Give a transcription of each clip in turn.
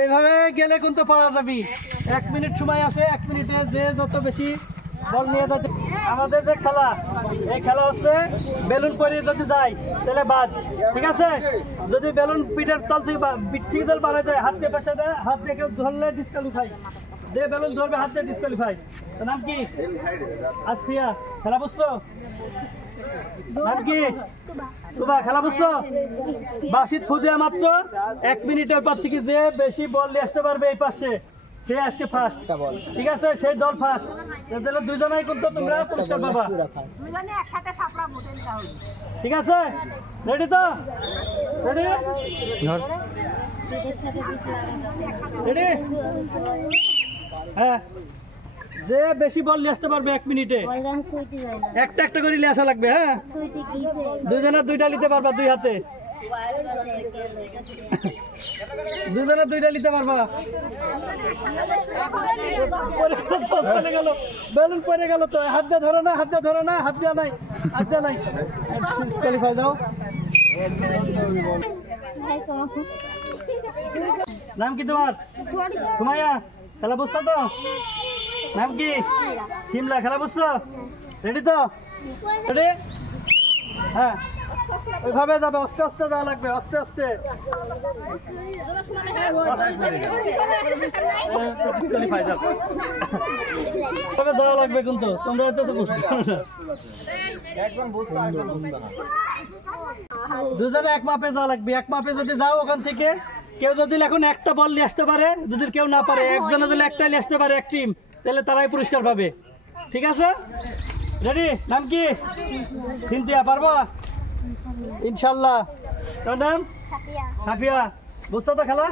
এইভাবে গেলে কিন্তু পাওয়া যাবে। 1 মিনিট সময় আছে, 1 মিনিটে যে যত বেশি বল নিয়ে যেতে। আমাদের যে খেলা, এই খেলা হচ্ছে বেলুন পরিয়ে যদি যায় তাহলে বাদ, ঠিক আছে? যদি বেলুন পিঠের তল থেকে পিঠ থেকে জল বাড়ে যায়, হাত দিয়ে পেশা দেয়, হাত দিয়ে কেউ ধরলে ডিসকালিফাই, যে বেলুন ধরবে হাত দিয়ে ডিসকালিফাই। নাম কি? আসফিয়া। খেলা বুঝছো? নাম কি? তোবা। খেলা বুঝছো? বাসিত ফুদিয়া মাত্র 1 মিনিটের পর থেকে যে বেশি বল নিয়ে আসতে পারবে এই পাশে, সে আজকে ফার্স্ট, ঠিক আছে? সেই দল ফার্স্ট। তাহলে দুজনেই কিন্তু তোমরা পুরস্কার পাবা, ঠিক আছে? রেডি তো? রেডি? রেডি? হ্যাঁ, যে বেশি বল নিয়ে আসতে পারবে 1 মিনিটে একটা একটা করে নিয়ে আসা লাগবে। হ্যাঁ, দুজনের দুইটা নিতে পারবা, 2 হাতে দুজনের 2টা নিতে পারবা। চলে গেল, বেলুন পড়ে গেল তো। হাত দিয়ে ধরো না, হাত দিয়ে ধরো না, হাত দেওয়া নাই, হাত দেওয়া নাই। ডিসকালিফাই দাও। নাম কি তোমার? সুমাইয়া। খেলা বুঝছো তো? নাম কি? শিমলা। খেলা বুঝছো? রেডি তো? রেডি? হ্যাঁ, ওইভাবে যাবে, আস্তে আস্তে যাওয়া লাগবে, আস্তে আস্তে। যাওয়া লাগবে কিন্তু তোমরা তো বুঝতে পারো না। দুজনে এক মাপে যাওয়া লাগবে। এক মাপে যদি যাও ওখান থেকে, কেউ যদি এখন একটা বল নিয়ে আসতে পারে, যদি কেউ না পারে, একজনে যদি একটা নিয়ে আসতে পারে এক টিম, তাহলে তারাই পুরস্কার পাবে, ঠিক আছে? রেডি? নাম কি? সিনথিয়া। পারবো ইনশাল্লাহ। তোর নাম? সাফিয়া। বুঝছো তো খেলা?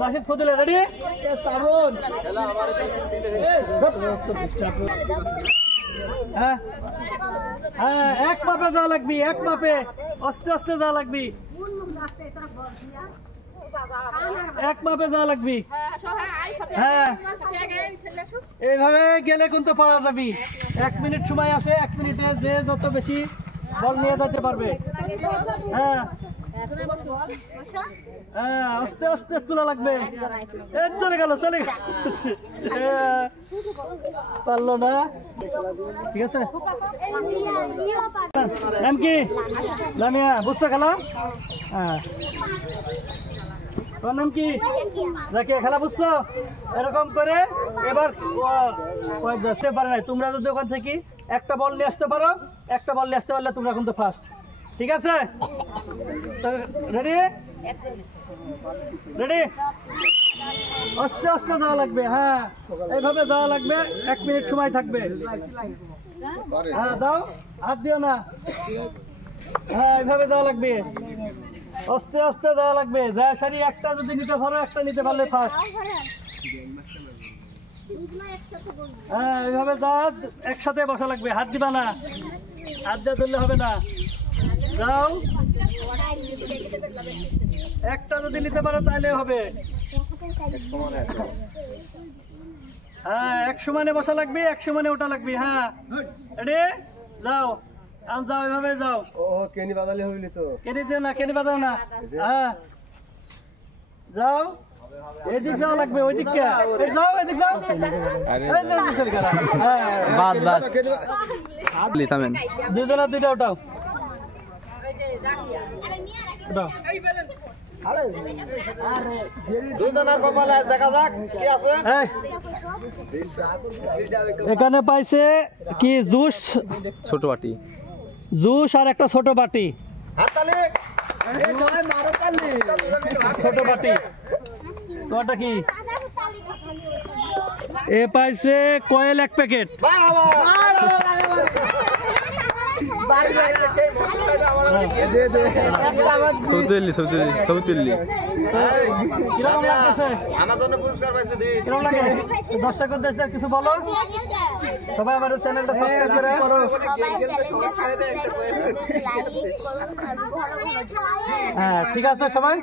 বাসিত ফুদিলে। রেডি? হ্যাঁ হ্যাঁ, এক মাপে যাওয়া লাগবি, এক মাপে, আস্তে আস্তে যাওয়া লাগবি, এক মাপে যাওয়া লাগবি। হ্যাঁ, এইভাবে গেলে কিন্তু পাওয়া যাবে। 1 মিনিট সময় আছে, 1 মিনিটে যে যত বেশি বল নিয়ে যেতে পারবে। হ্যাঁ হ্যাঁ, আস্তে আস্তে তোলা লাগবে। চলে গেল, চলে গেল, পারলো না, ঠিক আছে? নাম কি? লামিয়া। বুঝছো খেলা? হ্যাঁ। তোমার নাম কি? রাকিয়া। খেলা বুঝছো? এরকম করে এবার পারে নাই। তোমরা যদি ওখান থেকে একটা বল নিয়ে আসতে পারো, একটা বল নিয়ে আসতে পারলে তোমরা কিন্তু ফার্স্ট, ঠিক আছে? রেডি? রেডি? আস্তে আস্তে যাওয়া লাগবে। হ্যাঁ, এইভাবে যাওয়া লাগবে। 1 মিনিট সময় থাকবে। হ্যাঁ, দাও, হাত দিও না। হ্যাঁ, এইভাবে যাওয়া লাগবে, আস্তে আস্তে যাওয়া লাগবে। যা সারি একটা যদি নিতে পারো, একটা নিতে পারলে ফার্স্ট। হ্যাঁ, এইভাবে যা, একসাথে বসা লাগবে, হাত দিবা না, হাত দিয়ে ধরলে হবে না। যাও, একটা যদি নিতে পারো তাহলে হবে। হ্যাঁ, 1 সমানে বসা লাগবে, 1 সমানে ওটা লাগবে। হ্যাঁ, রেডি? যাও, যাও, এভাবে যাও। কেনি বাজালে হইলি তো। কেনি দিও না, কেনি বাজাও না। হ্যাঁ, যাও, এদিক যাওয়া লাগবে, ওই দিক যাও, এদিক যাও। দুজনের 2টা ওঠাও, এখানে পাইছে কি? জুস, ছোট বাটি, জুস আর একটা ছোট বাটি। ছোট বাটি। তোমারটা কি? এ পাইছে কয়েল 1 প্যাকেট। দর্শকের দেশে কিছু বলো। সবাই আমার চ্যানেলটা সাবস্ক্রাইব করো। হ্যাঁ, ঠিক আছে সবাই।